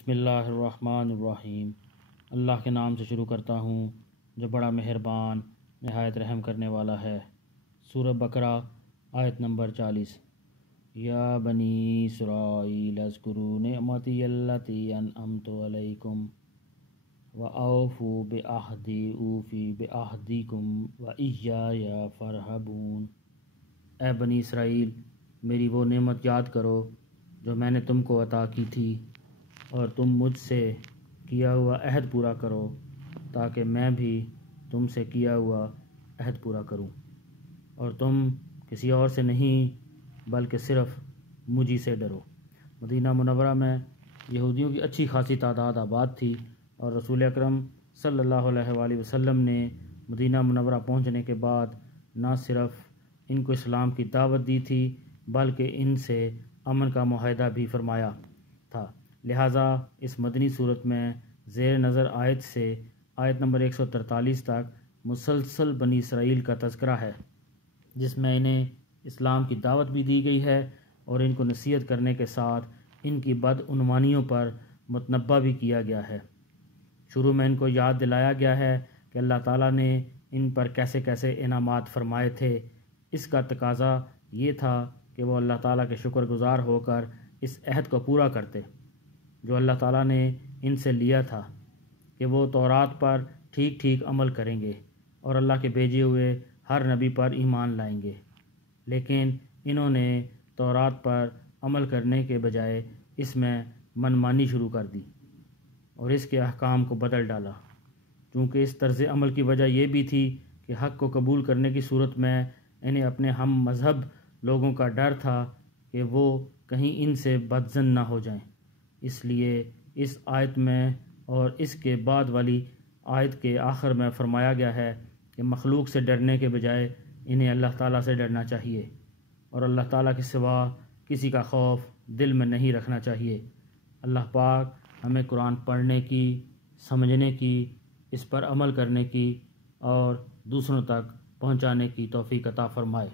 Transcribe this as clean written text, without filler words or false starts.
بسم اللہ الرحمن الرحیم۔ اللہ کے نام سے شروع کرتا ہوں جو بڑا مہربان نہایت رحم کرنے والا ہے۔ سورہ بقرہ آیت نمبر 40۔ یا بنی اسرائیل اذکروا نعمتی التی انعمت علیکم وأوفوا بعہدی اوفی بعہدکم وإیایا فارہبون۔ اے بنی اسرائیل، میری وہ نعمت یاد کرو جو میں نے تم کو عطا کی تھی، اور تم مجھ سے کیا ہوا عہد پورا کرو تاکہ میں بھی تم سے کیا ہوا عہد پورا کروں، اور تم کسی اور سے نہیں بلکہ صرف مجھی سے ڈرو۔ مدینہ منورہ میں یہودیوں کی اچھی خاصی تعداد آباد تھی، اور رسول اکرم صلی اللہ علیہ وآلہ وسلم نے مدینہ منورہ پہنچنے کے بعد نہ صرف ان کو اسلام کی دعوت دی تھی بلکہ ان سے امن کا معاہدہ بھی فرمایا تھا۔ لہٰذا اس مدنی صورت میں زیر نظر آیت سے آیت نمبر 143 تک مسلسل بنی اسرائیل کا تذکرہ ہے، جس میں انہیں اسلام کی دعوت بھی دی گئی ہے اور ان کو نصیحت کرنے کے ساتھ ان کی بدعنوانیوں پر متنبہ بھی کیا گیا ہے۔ شروع میں ان کو یاد دلایا گیا ہے کہ اللہ تعالیٰ نے ان پر کیسے کیسے انعامات فرمائے تھے۔ اس کا تقاضا یہ تھا کہ وہ اللہ تعالیٰ کے شکر گزار ہو کر اس عہد کو پورا کرتے جو اللہ تعالیٰ نے ان سے لیا تھا کہ وہ تورات پر ٹھیک ٹھیک عمل کریں گے اور اللہ کے بھیجے ہوئے ہر نبی پر ایمان لائیں گے، لیکن انہوں نے تورات پر عمل کرنے کے بجائے اس میں منمانی شروع کر دی اور اس کے احکام کو بدل ڈالا۔ چونکہ اس طرز عمل کی وجہ یہ بھی تھی کہ حق کو قبول کرنے کی صورت میں انہیں اپنے ہم مذہب لوگوں کا ڈر تھا کہ وہ کہیں ان سے بدظن نہ ہو جائیں، اس لیے اس آیت میں اور اس کے بعد والی آیت کے آخر میں فرمایا گیا ہے کہ مخلوق سے ڈرنے کے بجائے انہیں اللہ تعالیٰ سے ڈرنا چاہیے اور اللہ تعالیٰ کے سوا کسی کا خوف دل میں نہیں رکھنا چاہیے۔ اللہ پاک ہمیں قرآن پڑھنے کی، سمجھنے کی، اس پر عمل کرنے کی اور دوسروں تک پہنچانے کی توفیق عطا فرمائے۔